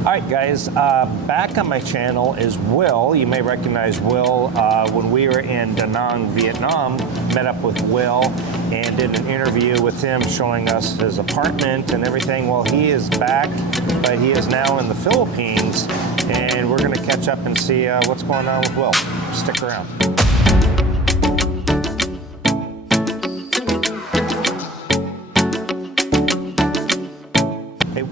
All right, guys, back on my channel is Will. You may recognize Will when we were in Da Nang, Vietnam. Met up with Will and did an interview with him showing us his apartment and everything. Well, he is back, but he is now in the Philippines, and we're going to catch up and see what's going on with Will. Stick around.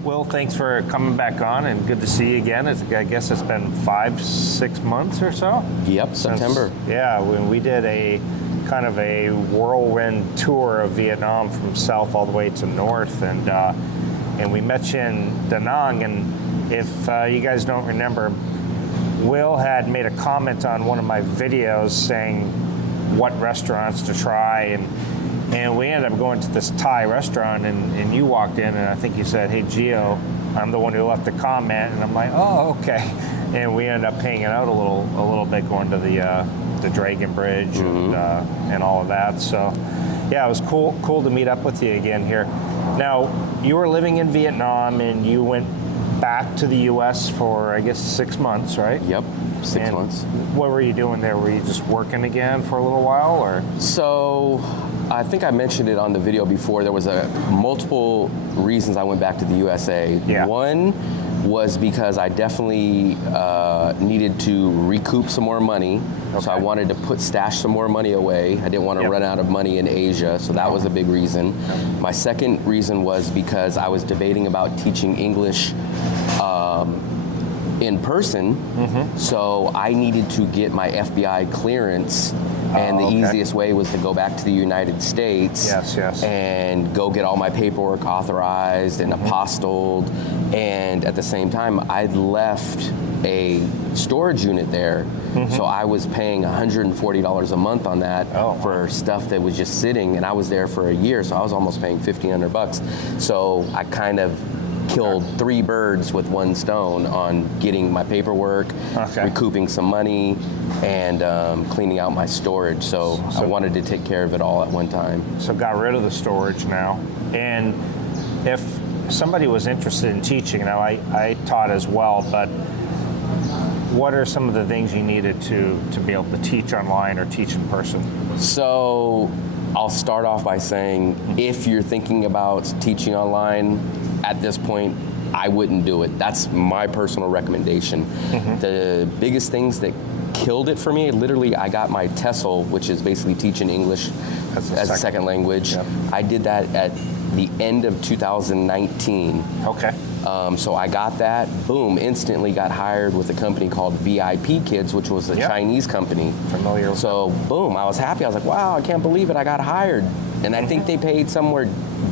Will, thanks for coming back on, and good to see you again. I guess it's been 5-6 months or so. Yep, September. Yeah, when we did a kind of a whirlwind tour of Vietnam from south all the way to north, and we met you in Da Nang. And if you guys don't remember, Will had made a comment on one of my videos saying what restaurants to try, and we ended up going to this Thai restaurant, and you walked in, and I think you said, "Hey, Gio, I'm the one who left the comment," and I'm like, "Oh, okay." And we ended up hanging out a little bit, going to the Dragon Bridge and all of that. So, yeah, it was cool to meet up with you again here. Now, you were living in Vietnam, and you went back to the U.S. for, I guess, 6 months, right? Yep, 6 months. What were you doing there? Were you just working again for a little while, or? So, I think I mentioned it on the video before. There was multiple reasons I went back to the USA. Yeah. One was because I definitely needed to recoup some more money. Okay. So I wanted to stash some more money away. I didn't want to run out of money in Asia, so that was a big reason. My second reason was because I was debating about teaching English in person, so I needed to get my FBI clearance. And the easiest way was to go back to the United States and go get all my paperwork authorized and apostilled. And at the same time, I'd left a storage unit there. So I was paying $140 a month on that for stuff that was just sitting, and I was there for a year, so I was almost paying $1,500. So I kind of killed 3 birds with 1 stone on getting my paperwork, recouping some money, and cleaning out my storage. So I wanted to take care of it all at one time. So got rid of the storage now. And if somebody was interested in teaching, now I taught as well, but what are some of the things you needed to be able to teach online or teach in person? So I'll start off by saying, if you're thinking about teaching online, at this point, I wouldn't do it. That's my personal recommendation. The biggest things that killed it for me, literally, I got my TESOL, which is basically teaching English as a second language. I did that at the end of 2019. Okay. So I got that, boom, instantly got hired with a company called VIP Kids, which was a Chinese company. Familiar. So boom, I was happy. I was like, wow, I can't believe it, I got hired. And I think they paid somewhere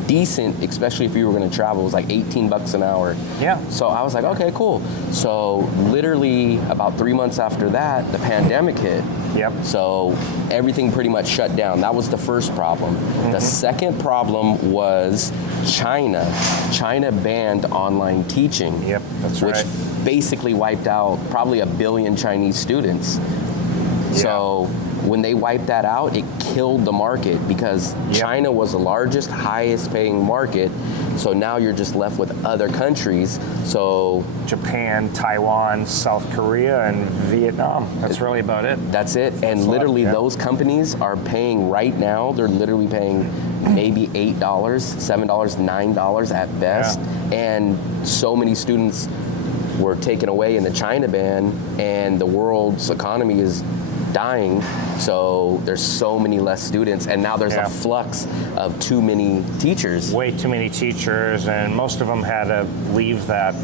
decent, especially if you were going to travel. It was like $18 an hour. Yeah. So I was like, okay, cool. So literally about 3 months after that, the pandemic hit. Yep. So everything pretty much shut down. That was the first problem. The second problem was China. China banned online teaching. Yep, that's right. Which basically wiped out probably 1 billion Chinese students. So when they wiped that out, it killed the market because China was the largest, highest paying market. So now you're just left with other countries. So Japan, Taiwan, South Korea, and Vietnam. That's really about it. That's it. And literally those companies are paying right now, they're literally paying maybe $8, $7, $9 at best. And so many students were taken away in the China ban, and the world's economy is dying, so there's so many less students, and now there's a flux of too many teachers. Way too many teachers, and most of them had to leave that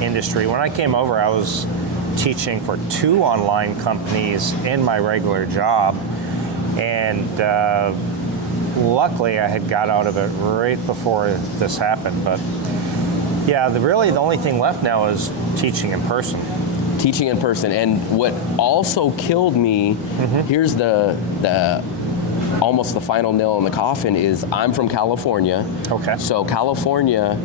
industry. When I came over, I was teaching for 2 online companies in my regular job, and luckily I had got out of it right before this happened. But yeah, really the only thing left now is teaching in person. Teaching in person. And what also killed me, here's the almost the final nail in the coffin, is I'm from California. Okay. So California,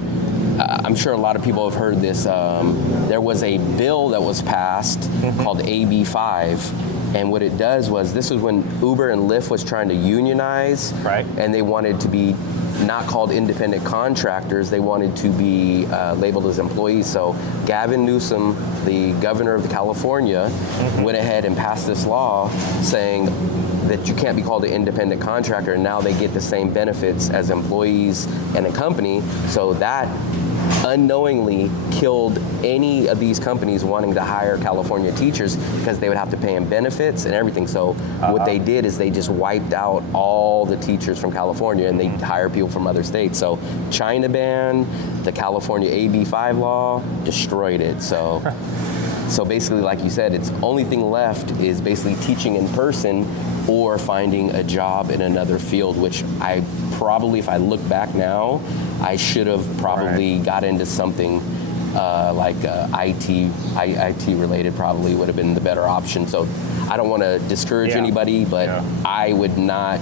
I'm sure a lot of people have heard this, there was a bill that was passed called AB 5. And what it does was, this was when Uber and Lyft was trying to unionize, and they wanted to be not called independent contractors. They wanted to be labeled as employees. So Gavin Newsom, the governor of California, went ahead and passed this law saying that you can't be called an independent contractor, and now they get the same benefits as employees in a company. So that unknowingly killed any of these companies wanting to hire California teachers, because they would have to pay them benefits and everything. So what they did is they just wiped out all the teachers from California, and they hire people from other states. So China ban, the California AB5 law destroyed it. So so basically, like you said, it's only thing left is basically teaching in person or finding a job in another field, which I probably, if I look back now, I should have probably got into something like IT related. Probably would have been the better option. So I don't want to discourage anybody, but I would not,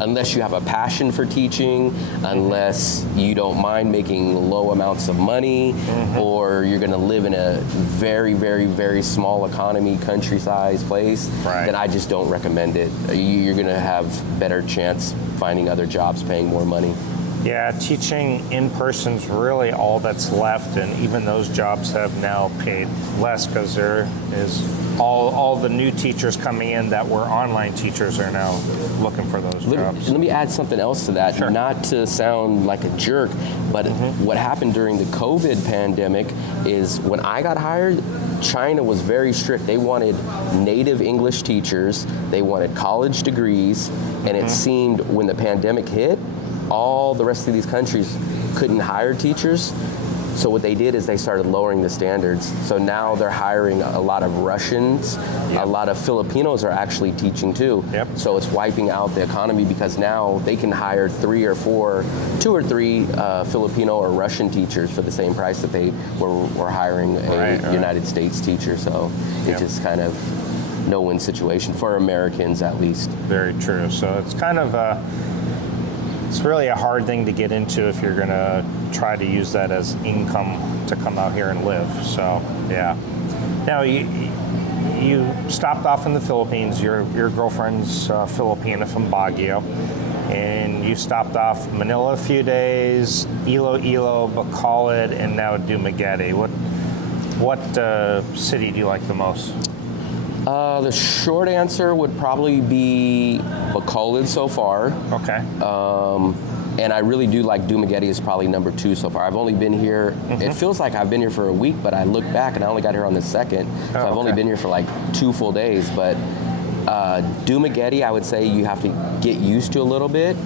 unless you have a passion for teaching, unless you don't mind making low amounts of money, or you're going to live in a very, very, very small economy, country-sized place, then I just don't recommend it. You're going to have better chance finding other jobs paying more money. Yeah, teaching in person's really all that's left, and even those jobs have now paid less because there is all the new teachers coming in that were online teachers are now looking for those jobs. Let me add something else to that, not to sound like a jerk, but what happened during the COVID pandemic is when I got hired, China was very strict. They wanted native English teachers, they wanted college degrees, and it seemed when the pandemic hit, all the rest of these countries couldn't hire teachers. So what they did is they started lowering the standards. So now they're hiring a lot of Russians, a lot of Filipinos are actually teaching too. So it's wiping out the economy, because now they can hire 2 or 3 Filipino or Russian teachers for the same price that they were hiring a United States teacher. So it's just kind of no-win situation for Americans, at least. Very true. So it's kind of it's really a hard thing to get into if you're going to try to use that as income to come out here and live. So, yeah. Now, you stopped off in the Philippines. Your girlfriend's Filipina from Baguio. And you stopped off Manila a few days, Iloilo, Bacolod, and now Dumaguete. What city do you like the most? The short answer would probably be Bacolod so far. Okay. And I really do like Dumaguete is probably number 2 so far. I've only been here, it feels like I've been here for a week, but I look back and I only got here on the 2nd. So I've only been here for like 2 full days. But Dumaguete, I would say you have to get used to a little bit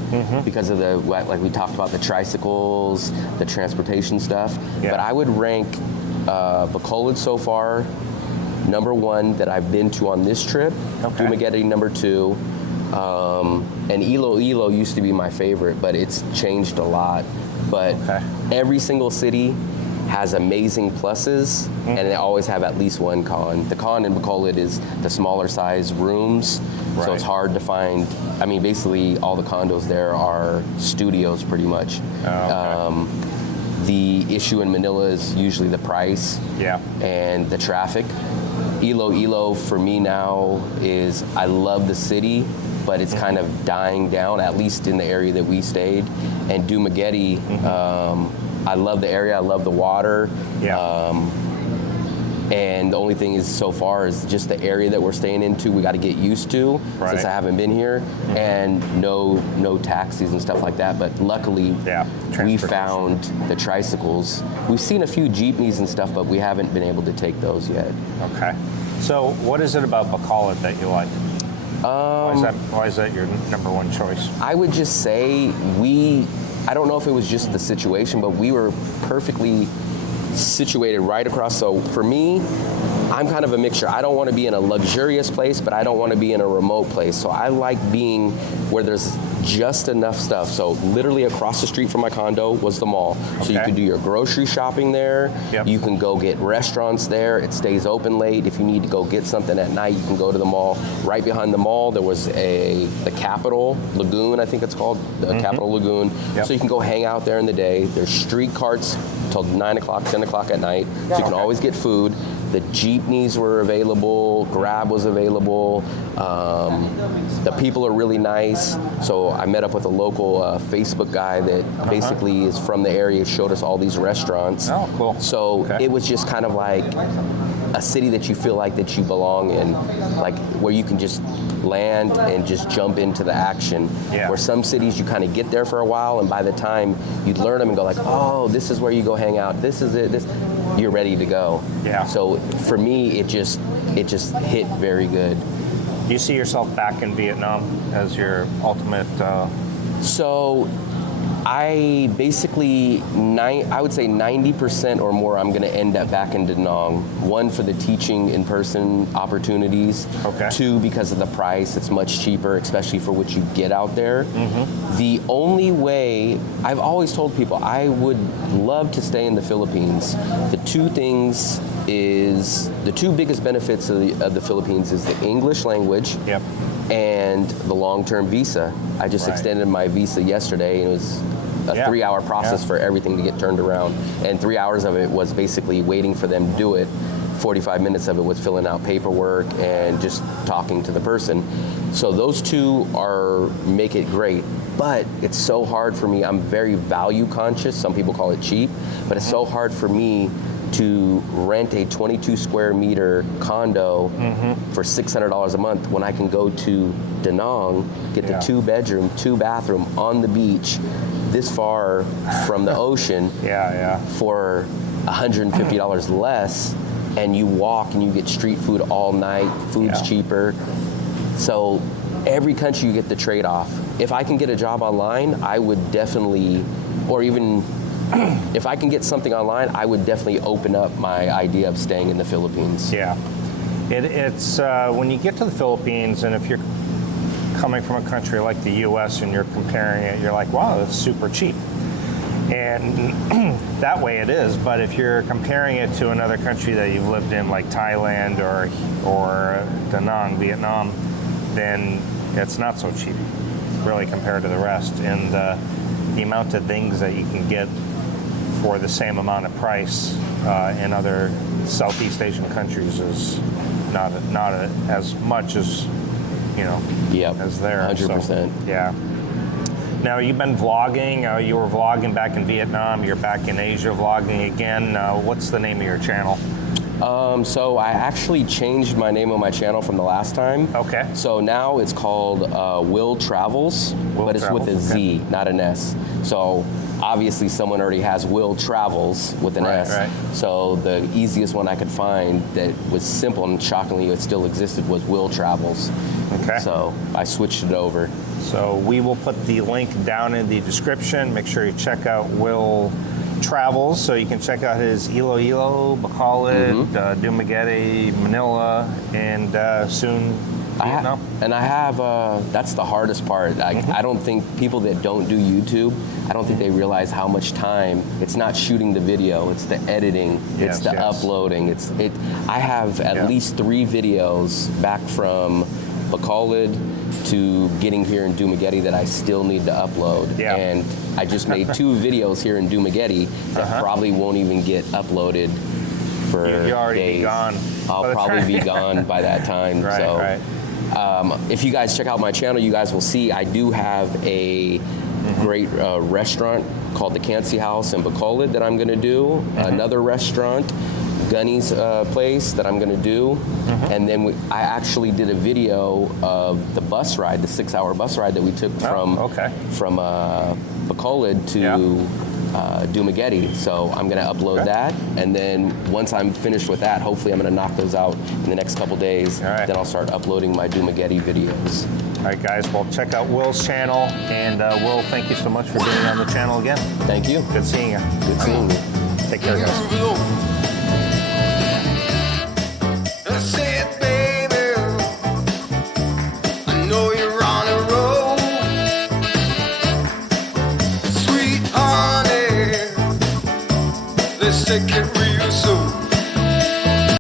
because of the, like we talked about, the tricycles, the transportation stuff. But I would rank Bacolod so far number 1 that I've been to on this trip, Dumaguete number 2, and Iloilo used to be my favorite, but it's changed a lot. But every single city has amazing pluses, and they always have at least one con. The con in Bacolod is the smaller size rooms, so it's hard to find. I mean, basically all the condos there are studios pretty much. The issue in Manila is usually the price and the traffic. Iloilo for me now is, I love the city, but it's kind of dying down, at least in the area that we stayed. And Dumaguete, I love the area, I love the water. And the only thing is, so far, is just the area that we're staying into, we got to get used to since I haven't been here, and no taxis and stuff like that. But luckily, we found the tricycles. We've seen a few jeepneys and stuff, but we haven't been able to take those yet. Okay. So what is it about Bacolod that you like? Why is that your number 1 choice? I would just say I don't know if it was just the situation, but we were perfectly situated right across. So for me, I'm kind of a mixture. I don't want to be in a luxurious place, but I don't want to be in a remote place. So I like being where there's just enough stuff. So literally across the street from my condo was the mall. So you can do your grocery shopping there. You can go get restaurants there. It stays open late. If you need to go get something at night, you can go to the mall. Right behind the mall, there was the Capitol Lagoon, I think it's called, the Capitol Lagoon. So you can go hang out there in the day. There's street carts until 9 o'clock, 10 o'clock at night. So you can always get food. The jeepneys were available, Grab was available. The people are really nice. So I met up with a local Facebook guy that basically is from the area, showed us all these restaurants. Oh, cool. So it was just kind of like a city that you feel like that you belong in, like where you can just land and just jump into the action. Yeah. Where some cities you kind of get there for a while, and by the time you learn them and go like, oh, this is where you go hang out. This is it. This, you're ready to go. Yeah. So for me, it just hit very good. Do you see yourself back in Vietnam as your ultimate? So I basically, I would say 90% or more, I'm going to end up back in Da Nang. One, for the teaching in-person opportunities. Okay. Two, because of the price. It's much cheaper, especially for what you get out there. Mm-hmm. The only way, I've always told people, I would love to stay in the Philippines. The two biggest benefits of the Philippines is the English language. Yep. And the long-term visa. I just extended my visa yesterday, and it was a 3-hour process for everything to get turned around. And 3 hours of it was basically waiting for them to do it. 45 minutes of it was filling out paperwork and just talking to the person. So those two make it great. But it's so hard for me. I'm very value conscious. Some people call it cheap, but it's so hard for me to rent a 22 square meter condo for $600 a month when I can go to Da Nang, get the 2-bedroom, 2-bathroom on the beach this far from the ocean for $150 less, and you walk and you get street food all night, food's cheaper. So every country you get the trade-off. If I can get a job online, I would definitely, or even if I can get something online, I would definitely open up my idea of staying in the Philippines. Yeah. It's when you get to the Philippines, and if you're coming from a country like the U.S. and you're comparing it, you're like, wow, that's super cheap. And that way it is. But if you're comparing it to another country that you've lived in, like Thailand or Da Nang, Vietnam, then it's not so cheap, really, compared to the rest. And the amount of things that you can get for the same amount of price in other Southeast Asian countries is not as much as as there. 100%. So, yeah. Now you've been vlogging. You were vlogging back in Vietnam. You're back in Asia vlogging again. What's the name of your channel? So I actually changed my name on my channel from the last time. Okay. So now it's called Will Travels, but it's with a Z, not an S. So obviously someone already has Will Travels with an S. Right. So the easiest one I could find that was simple, and shockingly it still existed, was Will Travels. Okay. So I switched it over. So we will put the link down in the description. Make sure you check out Will Travels, so you can check out his Iloilo, Bacolod, Dumaguete, Manila, and soon Vietnam. I have, that's the hardest part. I don't think people that don't do YouTube, I don't think they realize how much time, it's not shooting the video, it's the editing, it's the uploading. I have at least 3 videos back from Bacolod to getting here in Dumaguete that I still need to upload. Yeah. And I just made 2 videos here in Dumaguete that probably won't even get uploaded for You're already days. Gone. I'll probably be gone by that time. Right. If you guys check out my channel, you guys will see I do have a great restaurant called the Fiancé House in Bacolod that I'm going to do. Another restaurant, Gunny's place, that I'm going to do. And then I actually did a video of the bus ride, the 6-hour bus ride that we took from Bacolod to Dumaguete. So I'm going to upload that, and then once I'm finished with that, hopefully I'm going to knock those out in the next couple days. Then I'll start uploading my Dumaguete videos. All right, guys. Well, check out Will's channel, and Will, thank you so much for being on the channel again. Thank you. Good seeing you. Good seeing you. Take care, guys. Take it real soon.